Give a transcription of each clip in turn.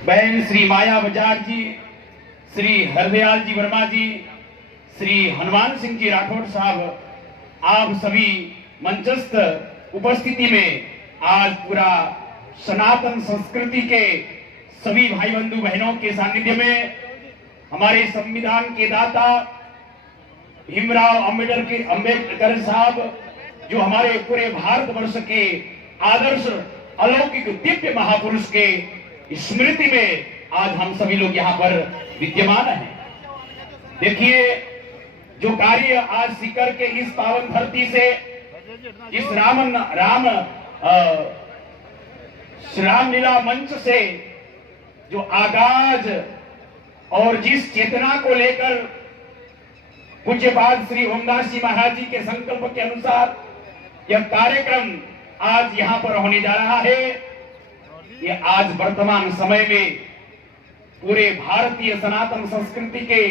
बहन श्री माया बजाज जी, श्री हरदयाल जी वर्मा जी, श्री हनुमान सिंह जी राठौड़ साहब, आप सभी मंचस्थ उपस्थिति में आज पूरा सनातन संस्कृति के सभी भाई बंधु बहनों के सानिध्य में हमारे संविधान के दाता भीमराव अंबेडकर साहब, जो हमारे पूरे भारतवर्ष के आदर्श अलौकिक दिव्य महापुरुष के स्मृति में आज हम सभी लोग यहाँ पर विद्यमान हैं। देखिए, जो कार्य आज सीकर के इस पावन धरती से, इस रामलीला मंच से जो आगाज और जिस चेतना को लेकर पूज्यपाद श्री ओमदास जी महाराज जी के संकल्प के अनुसार यह कार्यक्रम आज यहाँ पर होने जा रहा है, ये आज वर्तमान समय में पूरे भारतीय सनातन संस्कृति के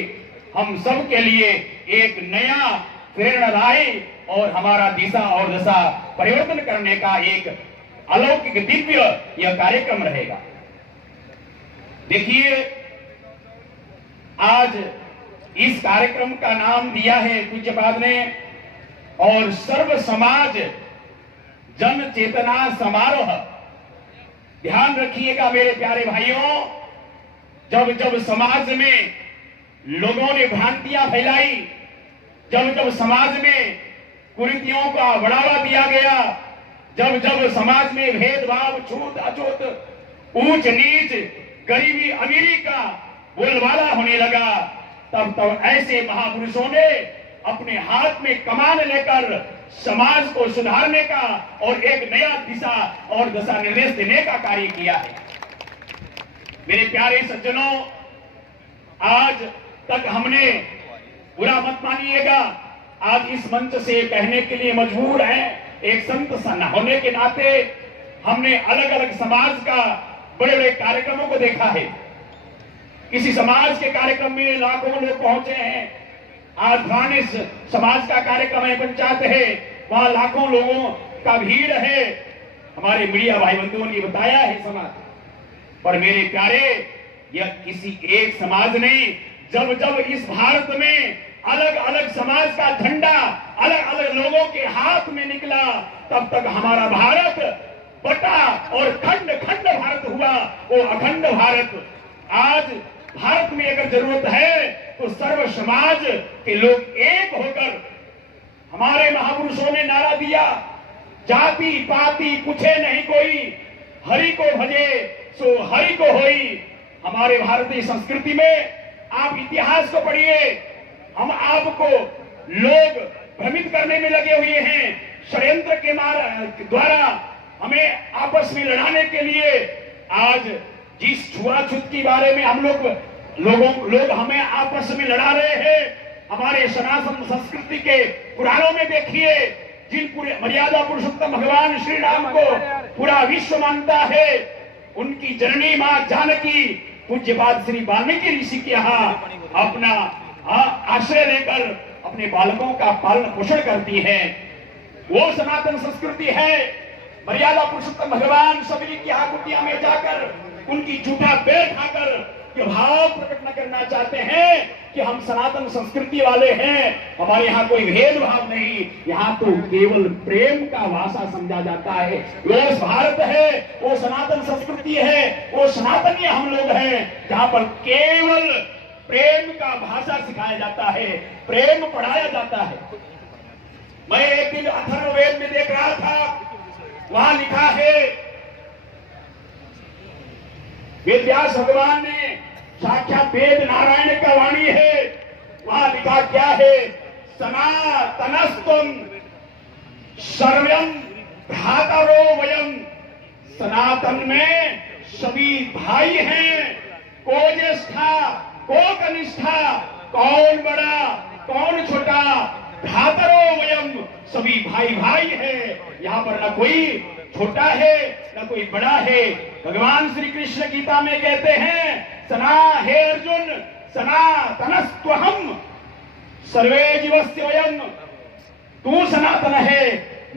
हम सब के लिए एक नया प्रेरणादायी और हमारा दिशा और दशा परिवर्तन करने का एक अलौकिक दिव्य यह कार्यक्रम रहेगा। देखिए, आज इस कार्यक्रम का नाम दिया है पूज्यपाद ने, और सर्व समाज जन चेतना समारोह। ध्यान रखिएगा मेरे प्यारे भाइयों, जब जब समाज में लोगों ने भ्रांतियां फैलाई, जब जब समाज में कुरीतियों का बढ़ावा दिया गया, जब जब समाज में भेदभाव, छूत अछूत, ऊंच नीच, गरीबी अमीरी का बोलबाला होने लगा, तब तब ऐसे महापुरुषों ने अपने हाथ में कमान लेकर समाज को सुधारने का और एक नया दिशा और दशा निर्देश देने का कार्य किया है। मेरे प्यारे सज्जनों, आज तक हमने, बुरा मत मानिएगा, आज इस मंच से कहने के लिए मजबूर हैं, एक संत सन होने के नाते हमने अलग अलग समाज का बड़े बड़े कार्यक्रमों को देखा है। किसी समाज के कार्यक्रम में लाखों लोग पहुंचे हैं। आज पुराने समाज का कार्यक्रम है, पंचायत है, वहां लाखों लोगों का भीड़ है। हमारे मीडिया भाई बंधुओं ने बताया है समाज, पर मेरे प्यारे, यह किसी एक समाज नहीं, जब जब इस भारत में अलग अलग समाज का झंडा अलग अलग लोगों के हाथ में निकला, तब तक हमारा भारत बटा और खंड खंड भारत हुआ, वो अखंड भारत। आज भारत में अगर जरूरत है तो सर्व समाज के लोग एक होकर, हमारे महापुरुषों ने नारा दिया, जाति पाति पूछे नहीं कोई, हरि को भजे सो हरि को होई। हमारे भारतीय संस्कृति में आप इतिहास को पढ़िए, हम आपको लोग भ्रमित करने में लगे हुए हैं, षड्यंत्र के द्वारा हमें आपस में लड़ाने के लिए। आज जिस छुआछूत के बारे में हम लोग हमें आपस में लड़ा रहे हैं, हमारे सनातन संस्कृति के पुराणों में देखिए, जिन पूरे मर्यादा पुरुषोत्तम भगवान श्री राम को पूरा विश्व मानता है, उनकी जननी मां जानकी पूज्यपाद श्री वाल्मीकि ऋषि के यहाँ अपना आश्रय लेकर अपने बालकों का पालन पोषण करती है। वो सनातन संस्कृति है। मर्यादा पुरुषोत्तम भगवान सभी की आकृतियां में जाकर उनकी जूठा पैर खाकर ये भाव प्रकट न करना चाहते हैं कि हम सनातन संस्कृति वाले हैं, हमारे यहाँ कोई भेदभाव नहीं, यहाँ तो केवल प्रेम का भाषा समझा जाता है। वो भारत है, वो सनातन संस्कृति है, वो सनातनीय हम लोग हैं, जहाँ पर केवल प्रेम का भाषा सिखाया जाता है, प्रेम पढ़ाया जाता है। मैं एक दिन अथर्ववेद में देख रहा था, वहां लिखा है, वेद व्यास भगवान ने, साक्षात वेद नारायण का वाणी है, वहां लिखा क्या है, सनातनस्तुम सर्वम भ्रातरो वयम। सनातन में सभी भाई हैं, को ज्येष्ठा को कनिष्ठा, कौन बड़ा कौन छोटा, भ्रातरो वयम, सभी भाई भाई है। यहाँ पर न कोई छोटा है न कोई बड़ा है। भगवान श्री कृष्ण गीता में कहते हैं, सना हे अर्जुन सनातनस्त्वहम सर्वे जीवस्य वयम। तू सनातन है,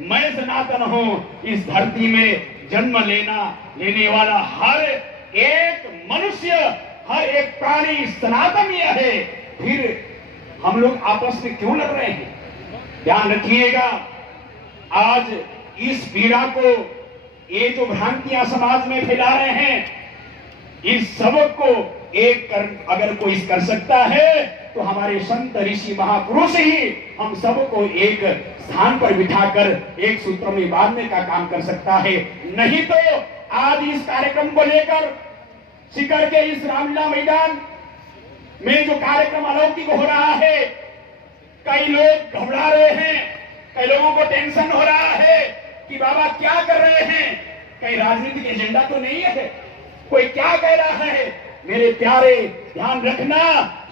मैं सनातन हूं। इस धरती में जन्म लेने वाला हर एक मनुष्य हर एक प्राणी सनातन यह है, फिर हम लोग आपस में क्यों लड़ रहे हैं? ध्यान रखिएगा, आज इस पीड़ा को ये जो भ्रांतियां समाज में फैला रहे हैं, इस सबक को एक कर अगर कोई कर सकता है तो हमारे संत ऋषि महापुरुष ही हम सबको एक स्थान पर बिठाकर एक सूत्र में बांधने का काम कर सकता है। नहीं तो आज इस कार्यक्रम को लेकर सीकर के इस रामलीला मैदान में जो कार्यक्रम अलौकिक हो रहा है, कई लोग घबरा रहे हैं, कई लोगों को टेंशन हो रहा है कि बाबा क्या कर रहे हैं, कहीं राजनीतिक एजेंडा तो नहीं है, कोई क्या कह रहा है। मेरे प्यारे, ध्यान रखना,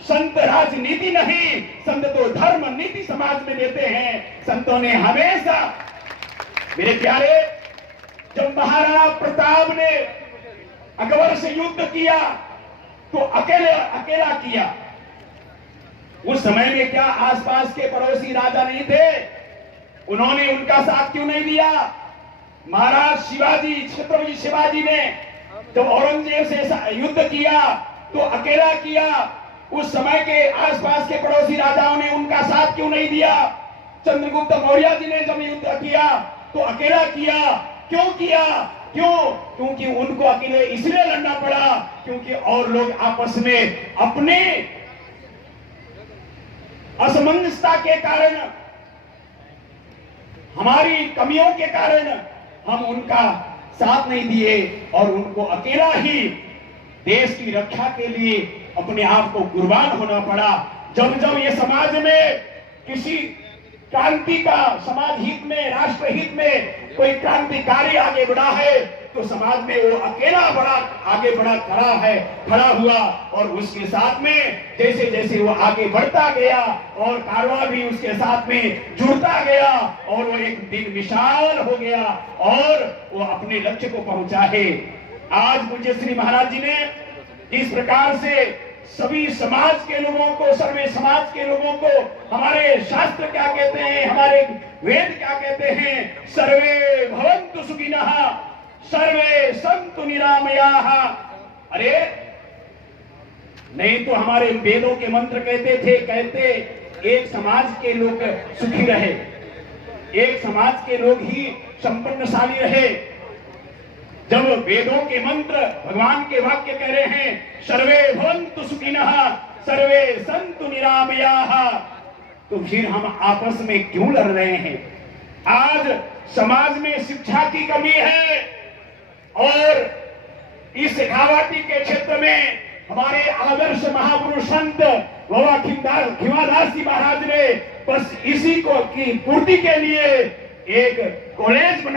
संत राजनीति नहीं, संत तो धर्म नीति समाज में देते हैं। संतों ने हमेशा, मेरे प्यारे, जब महाराणा प्रताप ने अकबर से युद्ध किया तो अकेला किया। उस समय में क्या आसपास के पड़ोसी राजा नहीं थे? उन्होंने उनका साथ क्यों नहीं दिया? महाराज शिवाजी, छत्रपति शिवाजी ने जब औरंगजेब से युद्ध किया तो अकेला किया। उस समय के आसपास के पड़ोसी राजाओं ने उनका साथ क्यों नहीं दिया? चंद्रगुप्त मौर्य जी ने जब युद्ध किया तो अकेला किया। क्यों किया? क्यों? क्योंकि उनको अकेले इसलिए लड़ना पड़ा क्योंकि और लोग आपस में अपने असमंजसता के कारण, हमारी कमियों के कारण हम उनका साथ नहीं दिए और उनको अकेला ही देश की रक्षा के लिए अपने आप को कुर्बान होना पड़ा। जब जब ये समाज में किसी क्रांति का, समाज हित में, राष्ट्र हित में कोई क्रांतिकारी आगे बढ़ा है तो समाज में वो अकेला आगे खड़ा हुआ और उसके साथ में जैसे जैसे वो आगे बढ़ता गया और कारवां भी उसके साथ में जुड़ता गया और वो एक दिन विशाल हो गया और वो अपने लक्ष्य को पहुंचा है। आज पूज्य श्री महाराज जी ने इस प्रकार से सभी समाज के लोगों को, सर्वे समाज के लोगों को, हमारे शास्त्र क्या कहते हैं, हमारे वेद क्या कहते हैं, सर्वे भवन्तु सुखिनः सर्वे सन्तु निरामयाः। अरे नहीं तो हमारे वेदों के मंत्र कहते एक समाज के लोग सुखी रहे, एक समाज के लोग ही संपन्नशाली रहे। जब वेदों के मंत्र, भगवान के वाक्य कह रहे हैं सर्वे भवन्तु सुखिनः सर्वे सन्तु निरामयाः, तो फिर हम आपस में क्यों लड़ रहे हैं? आज समाज में शिक्षा की कमी है और इस शेखावाटी के क्षेत्र में हमारे आदर्श महापुरुष संत बाबा खीमादास जी महाराज ने बस इसी को की पूर्ति के लिए एक कॉलेज बना